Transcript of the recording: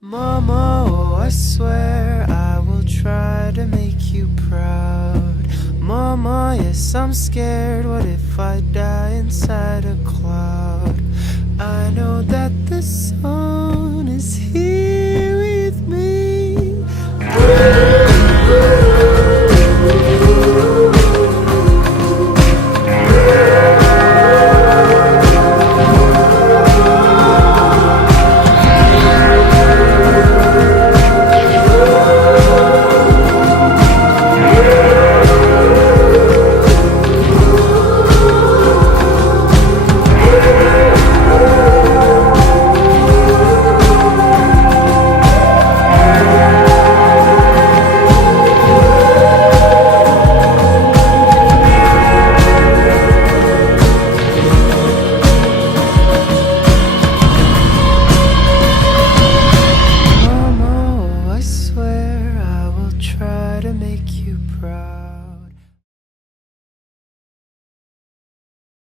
Mama, oh, I swear I will try to make you proud. Mama, yes, I'm scared. What if I die inside a cloud? I know that the sun is here with me. Mama, oh, I swear I will try to make you proud.